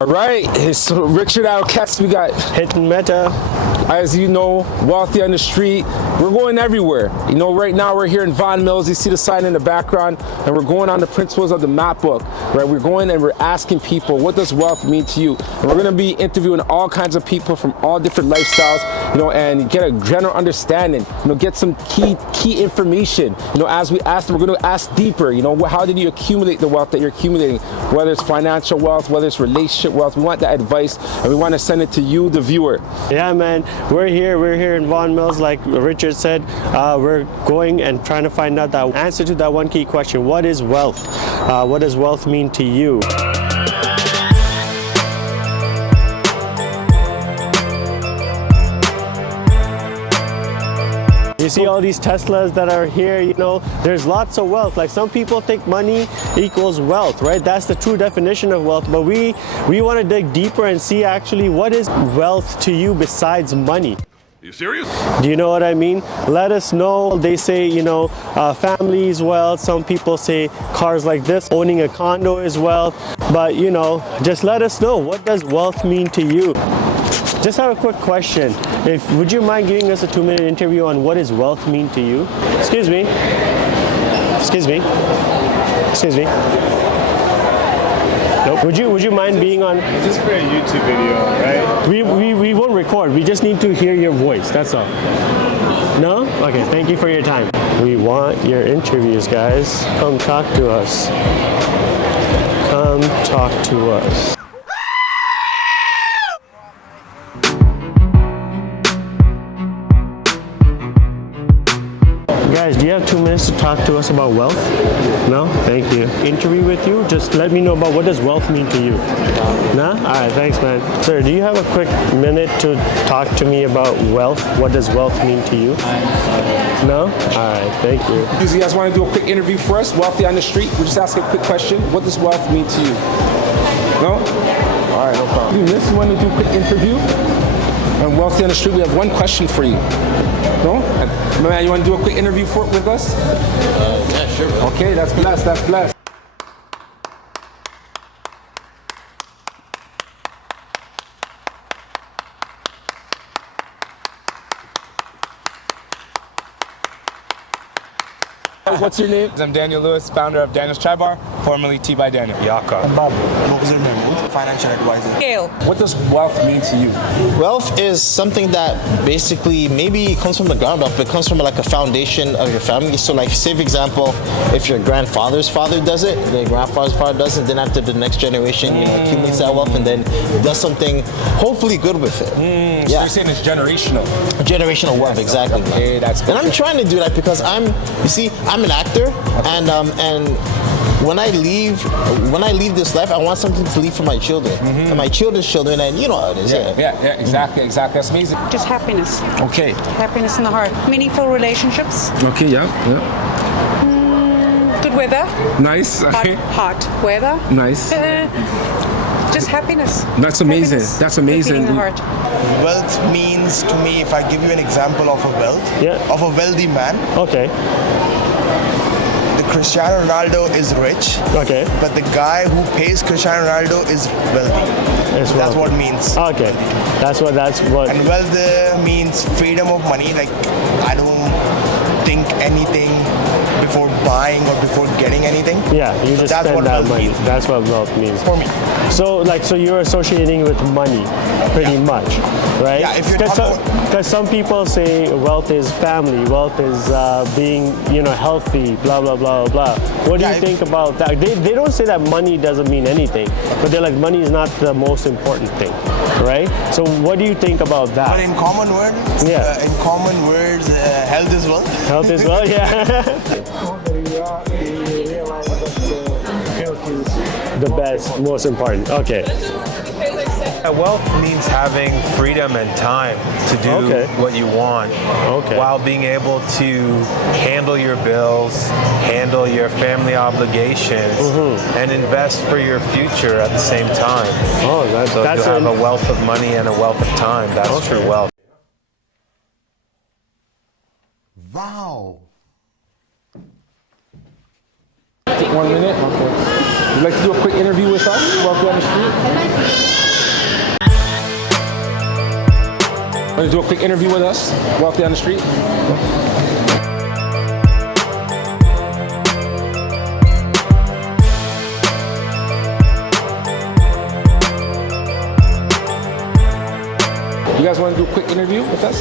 All right, it's Richard Alcatz. We got Hitting Meta. As you know, Wealthy on the Street. We're going everywhere. You know, right now we're here in Vaughan Mills. You see the sign in the background, and we're going on the principles of the map book. Right, we're going and we're asking people, what does wealth mean to you? And we're going to be interviewing all kinds of people from all different lifestyles, you know, and get a general understanding. You know, get some key information. You know, as we ask them, we're going to ask deeper. You know, how did you accumulate the wealth that you're accumulating? Whether it's financial wealth, whether it's relationship wealth, we want that advice, and we want to send it to you, the viewer. Yeah, man. We're here in Vaughan Mills, like Richard said. We're going and trying to find out the answer to that one key question. What is wealth? What does wealth mean to you? You see all these Teslas that are here, you know, there's lots of wealth. Like some people think money equals wealth, right? That's the true definition of wealth. But we want to dig deeper and see actually what is wealth to you besides money. Are you serious? Do you know what I mean? Let us know. They say, you know, family is wealth. Some people say cars like this, owning a condo is wealth. But, you know, just let us know. What does wealth mean to you? Just have a quick question. Would you mind giving us a 2-minute interview on what does wealth mean to you? Excuse me. Excuse me. Excuse me. Nope. Would you mind being on? Just for a YouTube video, right? We won't record. We just need to hear your voice. That's all. No? Okay. Thank you for your time. We want your interviews, guys. Come talk to us. Come talk to us. Guys, do you have 2 minutes to talk to us about wealth? No? Thank you. Interview with you? Just let me know about what does wealth mean to you. No? Alright, thanks man. Sir, do you have a quick minute to talk to me about wealth? What does wealth mean to you? No? Alright, thank you. You guys want to do a quick interview for us? Wealthy on the Street. We're just asking a quick question. What does wealth mean to you? No? Alright, no problem. You want to do a quick interview? On Wealthy on the Street, we have one question for you. No? My man, you want to do a quick interview with us? Yeah, sure. Okay, that's blessed, that's blessed. What's your name? I'm Daniel Lewis, founder of Daniel's Chai Bar, formerly Tea by Daniel. Yaka. Mokhzir Mahmood, financial advisor. Gail. What does wealth mean to you? Wealth is something that basically maybe comes from the ground up. It comes from like a foundation of your family. So like, say for example, if your grandfather's father does it, the grandfather's father does it, then after the next generation, you know, accumulates that wealth and then does something hopefully good with it. So you're saying it's generational? Generational wealth, exactly. Okay, that's good. And I'm trying to do that because I'm an actor, and when I leave this life, I want something to leave for my children and my children's children, and you know how it is. Yeah, exactly. That's amazing. Just happiness. Okay. Happiness in the heart. Meaningful relationships. Okay, yeah. Good weather. Nice. Okay. Hot weather. Nice. Just happiness. That's amazing. Happiness. That's amazing. In the heart. Wealth means to me, if I give you an example of a wealthy man. Okay. Cristiano Ronaldo is rich, Okay. but the guy who pays Cristiano Ronaldo is wealthy. That's what it means. Okay. That's what. And wealth means freedom of money. Like, I don't think anything before buying or before getting anything. Yeah, you just That's spend what that wealth money. means. That's what wealth means. For me. So you're associating with money, pretty much, right? Yeah, if you're Because some people say wealth is family, wealth is being, you know, healthy, blah blah blah blah. What do you think about that? They don't say that money doesn't mean anything, but they're like money is not the most important thing, right? So what do you think about that? But in common words, health is wealth. Health is wealth, yeah. The best, most important. Okay. Wealth means having freedom and time to do what you want, while being able to handle your bills, handle your family obligations, and invest for your future at the same time. Oh, so to have a wealth of money and a wealth of time. That's true wealth. Wow. 1 minute. Okay. You'd like to do a quick interview with us? Wealthy on the Street? Want to do a quick interview with us? Wealthy on the Street? You guys want to do a quick interview with us?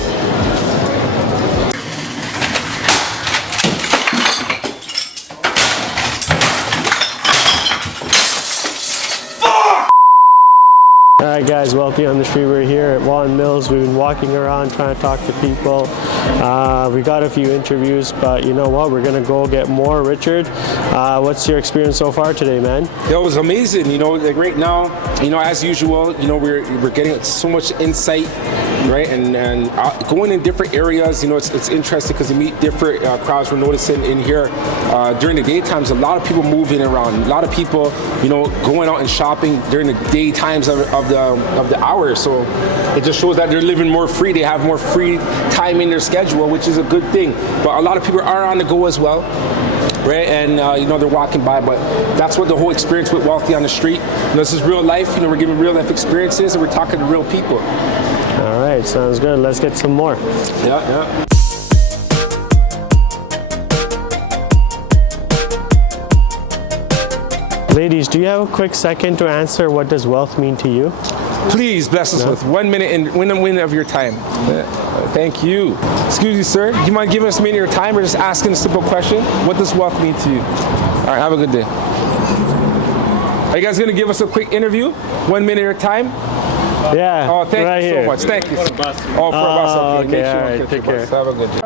Alright guys, Wealthy on the Street. We're here at Vaughan Mills. We've been walking around trying to talk to people. We got a few interviews, but you know what? We're going to go get more. Richard, what's your experience so far today, man? It was amazing. You know, like right now, you know, as usual, you know, we're getting so much insight, right? And going in different areas, you know, it's interesting because you meet different crowds. We're noticing in here during the daytimes, a lot of people moving around. A lot of people, you know, going out and shopping during the daytimes of the hours. So it just shows that they're living more free. They have more free time in their schedule, which is a good thing. But a lot of people are on the go as well. Right, and you know, they're walking by, but that's what the whole experience with Wealthy on the Street. You know, this is real life. You know, we're giving real life experiences, and we're talking to real people. All right, sounds good. Let's get some more. Yeah. Ladies, do you have a quick second to answer what does wealth mean to you? Please bless us with 1 minute and win a minute of your time. Thank you. Excuse me, sir. Do you mind giving us a minute of your time or just asking a simple question? What does wealth mean to you? All right, have a good day. Are you guys going to give us a quick interview? 1 minute of your time? Yeah. Oh, thank right you here. so much. Thank you. Oh, for a bus. Okay, okay, all right. Take care. Have a good day.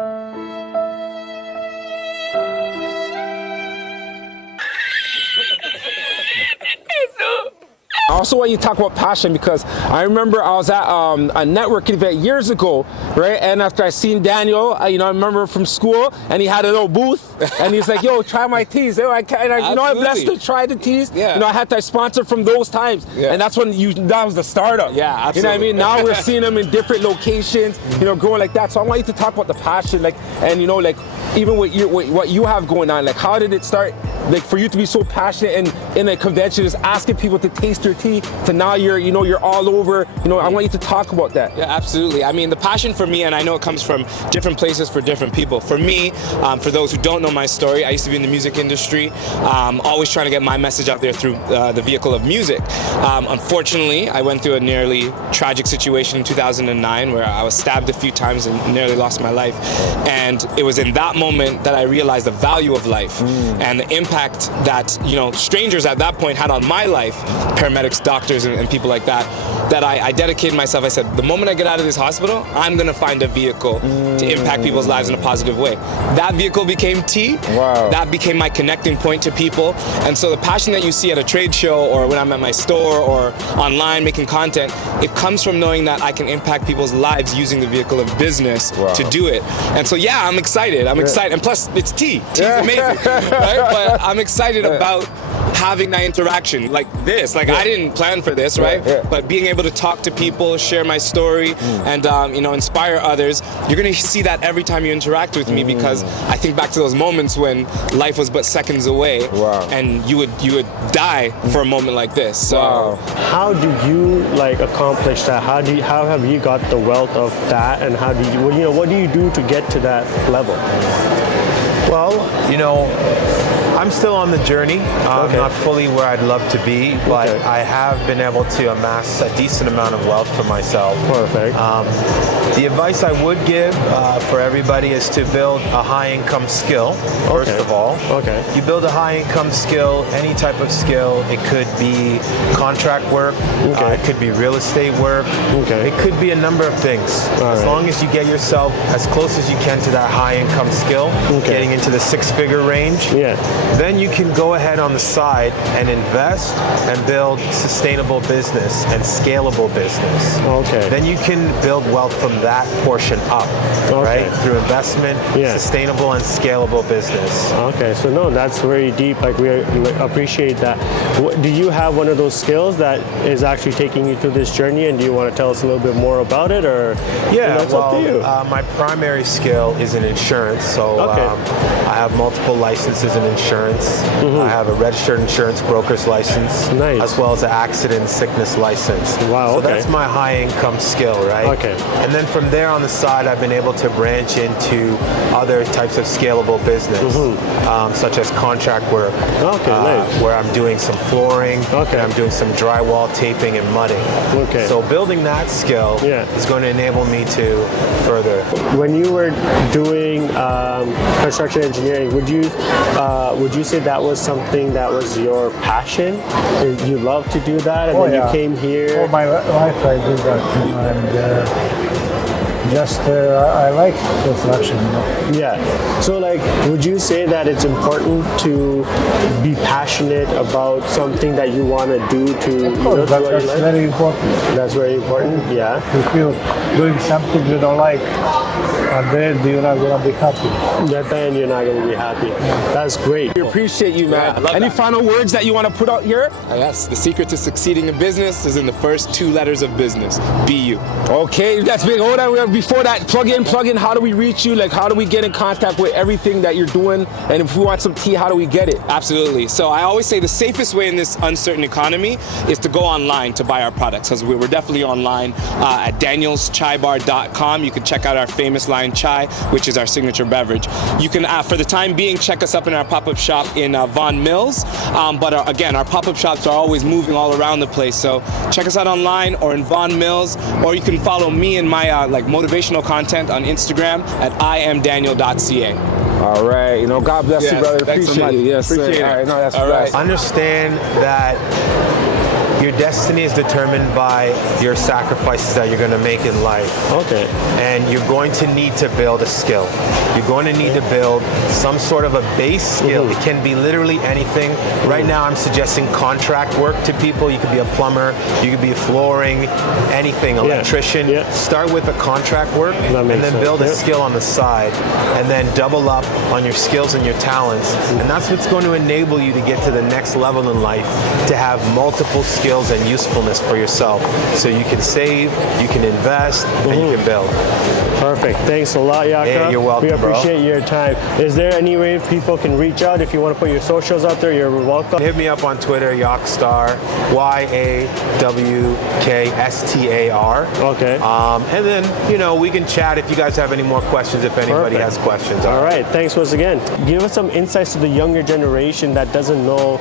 I also want you to talk about passion because I remember I was at a networking event years ago, right? And after I seen Daniel, you know, I remember from school, and he had a little booth, and he's like, "Yo, try my teas." You know, I'm blessed to try the teas. Yeah. You know, I had to sponsor from those times, and that's when that was the startup. Yeah, absolutely. You know what I mean? Now we're seeing them in different locations, you know, growing like that. So I want you to talk about the passion, like, and you know, like even what you have going on, like how did it start? Like for you to be so passionate and in a convention, just asking people to taste your tea, to now you're all over. You know, I want you to talk about that. Yeah, absolutely. I mean, the passion for me, and I know it comes from different places for different people. For me, for those who don't know my story, I used to be in the music industry, always trying to get my message out there through the vehicle of music. Unfortunately, I went through a nearly tragic situation in 2009 where I was stabbed a few times and nearly lost my life. And it was in that moment that I realized the value of life and the impact that, you know, strangers at that point had on my life, paramedics, doctors, and people like that, that I dedicated myself. I said, the moment I get out of this hospital, I'm going to find a vehicle to impact people's lives in a positive way. That vehicle became tea. Wow. That became my connecting point to people. And so the passion that you see at a trade show or when I'm at my store or online making content, it comes from knowing that I can impact people's lives using the vehicle of business to do it. And so, yeah, I'm excited. I'm excited. And plus, it's tea. Tea's amazing. Right? But I'm excited about having that interaction like this. Like I didn't plan for this, right? But being able to talk to people, share my story, and you know, inspire others. You're gonna see that every time you interact with me because I think back to those moments when life was but seconds away, and you would die for a moment like this. So how do you like accomplish that? How have you got the wealth of that, and how do you what do you do to get to that level? Well, you know, I'm still on the journey. I'm not fully where I'd love to be, but I have been able to amass a decent amount of wealth for myself. Perfect. The advice I would give for everybody is to build a high-income skill, first of all. You build a high-income skill, any type of skill. It could be contract work. It could be real estate work. It could be a number of things. As long as you get yourself as close as you can to that high-income skill, getting into the six-figure range, then you can go ahead on the side and invest and build sustainable business and scalable business. Then you can build wealth from that portion up, right? Through investment, sustainable and scalable business. So no, that's very deep. Like we appreciate that. Do you have one of those skills that is actually taking you through this journey, and do you want to tell us a little bit more about it, or it's up to you? My primary skill is in insurance, so I have multiple licenses in insurance. insurance. I have a registered insurance broker's license, Nice. as well as an accident and sickness license. Wow, So okay. that's my high income skill, right? Okay. And then from there on the side, I've been able to branch into other types of scalable business, such as contract work, Nice. where I'm doing some flooring, Okay. I'm doing some drywall taping and mudding. Okay. So building that skill is going to enable me to further. When you were doing construction engineering, would you say that was something that was your passion? Did you love to do that, and then you came here? Oh, my wife, I do that, and I like construction. Yeah. So, like, would you say that it's important to be passionate about something that you want to do to? That's very important. That's very important. Yeah. If you're doing something you don't like, and then you're not going to be happy. Then you're not going to be happy. That's great. We appreciate you, man. I love Any that. final words that you want to put out here? Yes, the secret to succeeding in business is in the first 2 letters of business. Be you. Okay, that's big. Hold on, before that, plug in. How do we reach you? Like, how do we get in contact with everything that you're doing? And if we want some tea, how do we get it? Absolutely. So I always say the safest way in this uncertain economy is to go online to buy our products, because we're definitely online at danielschaibar.com. You can check out our famous line chai, which is our signature beverage. You can, for the time being, check us up in our pop-up shop in Vaughan Mills. But again, our pop-up shops are always moving all around the place. So check us out online or in Vaughan Mills, or you can follow me in my like motivational content on Instagram at iamdaniel.ca. All right, God bless you, Yes, brother. thanks so Appreciate much. you. Yes, Appreciate sir. it. All right, no, that's All blessed. right. Understand that your destiny is determined by your sacrifices that you're going to make in life. Okay. And you're going to need to build a skill. You're going to need to build some sort of a base skill. It can be literally anything. Right now, I'm suggesting contract work to people. You could be a plumber, you could be flooring, anything, electrician. Yeah. Start with the contract work That and makes then sense. build a Yeah. skill on the side, and then double up on your skills and your talents. And that's what's going to enable you to get to the next level in life, to have multiple skills and usefulness for yourself, so you can save, you can invest, and you can build. Perfect. Thanks a lot, Yaka. Hey, you're welcome, We appreciate your time. Is there any way people can reach out? If you want to put your socials out there, you're welcome. Hit me up on Twitter, Yakstar, YAWKSTAR. Okay. And then, we can chat if you guys have any more questions, if anybody Perfect. has questions. All right. Thanks once again. Give us some insights to the younger generation that doesn't know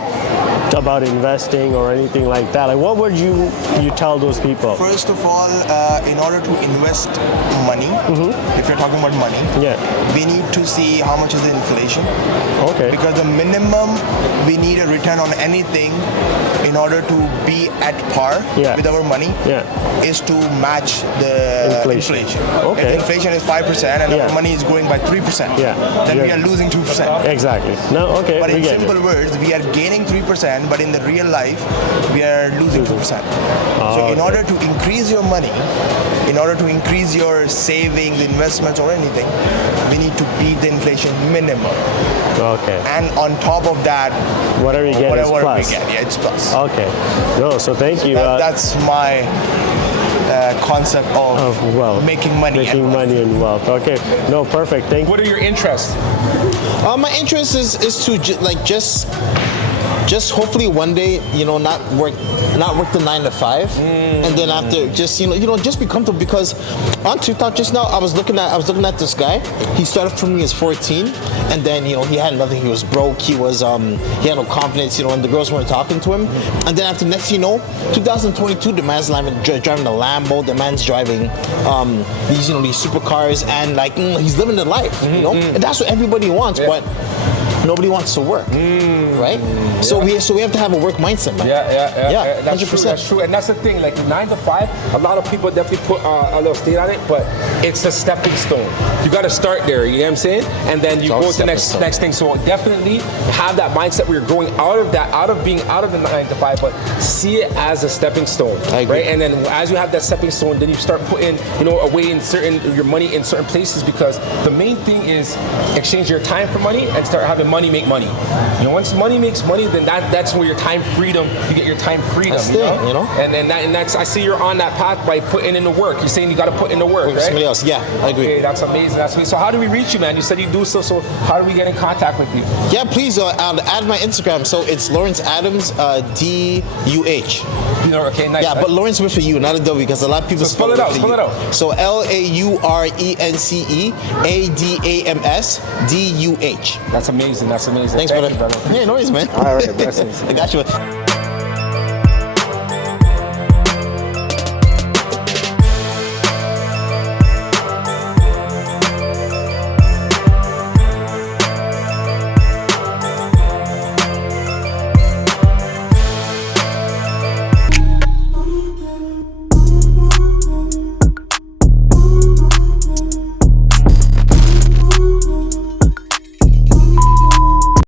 about investing or anything like that. Like, what would you tell those people? First of all, in order to invest money, if you're talking about money, we need to see how much is the inflation. Okay. Because the minimum we need a return on anything in order to be at par with our money is to match the inflation. Okay. If inflation is 5% and our money is growing by 3%, then we are losing 2%. Exactly. No, okay. But we in get simple it. words, we are gaining 3%, but in the real life, we are losing 2%. So in order to increase your money, in order to increase your savings, investments, or anything, we need to beat the inflation minimum. Okay. And on top of that, whatever you get is plus. we get, it's plus. Okay. No, so thank you. That's my concept of wealth. making money. Making money and wealth. Okay. No, perfect. Thank you. What are your interests? My interest is to just hopefully one day, not work the 9 to 5, and then after just just be comfortable. Because on TikTok just now, I was looking at this guy. He started from me as 14, and then he had nothing. He was broke. He was he had no confidence. And the girls weren't talking to him. And then after next, 2022, the man's driving a Lambo. The man's driving these supercars, and he's living the life. And that's what everybody wants, but nobody wants to work, right? So we have to have a work mindset, man. Yeah. That's 100%. true. That's true, and that's the thing. Like 9 to 5, a lot of people definitely put a little state on it, but it's a stepping stone. You got to start there. You know what I'm saying? And then you go to the next thing. So definitely have that mindset where you're growing out of the 9 to 5, but see it as a stepping stone, right? And then as you have that stepping stone, then you start putting away your money in certain places, because the main thing is exchange your time for money and start having money money make money. You know, once money makes money, then that's where your time freedom, you get your time freedom. That's you it, know? you know? And that's, I see you're on that path by putting in the work. You're saying you got to put in the work, With right? somebody else, yeah, I agree. Okay, that's amazing. That's amazing. So how do we reach you, man? You said you do so how do we get in contact with you? Yeah, please add my Instagram. So it's Lawrence Adams, D-U-H. You know, okay, nice. Yeah, but Lawrence with a U, not a W, because a lot of people spell it out. with a U. Spell it out. So LAURENCE ADAMS DUH. That's amazing. That's amazing. Thanks, Thank brother. you, brother. Yeah, no worries, man. All right, blessings. I got you.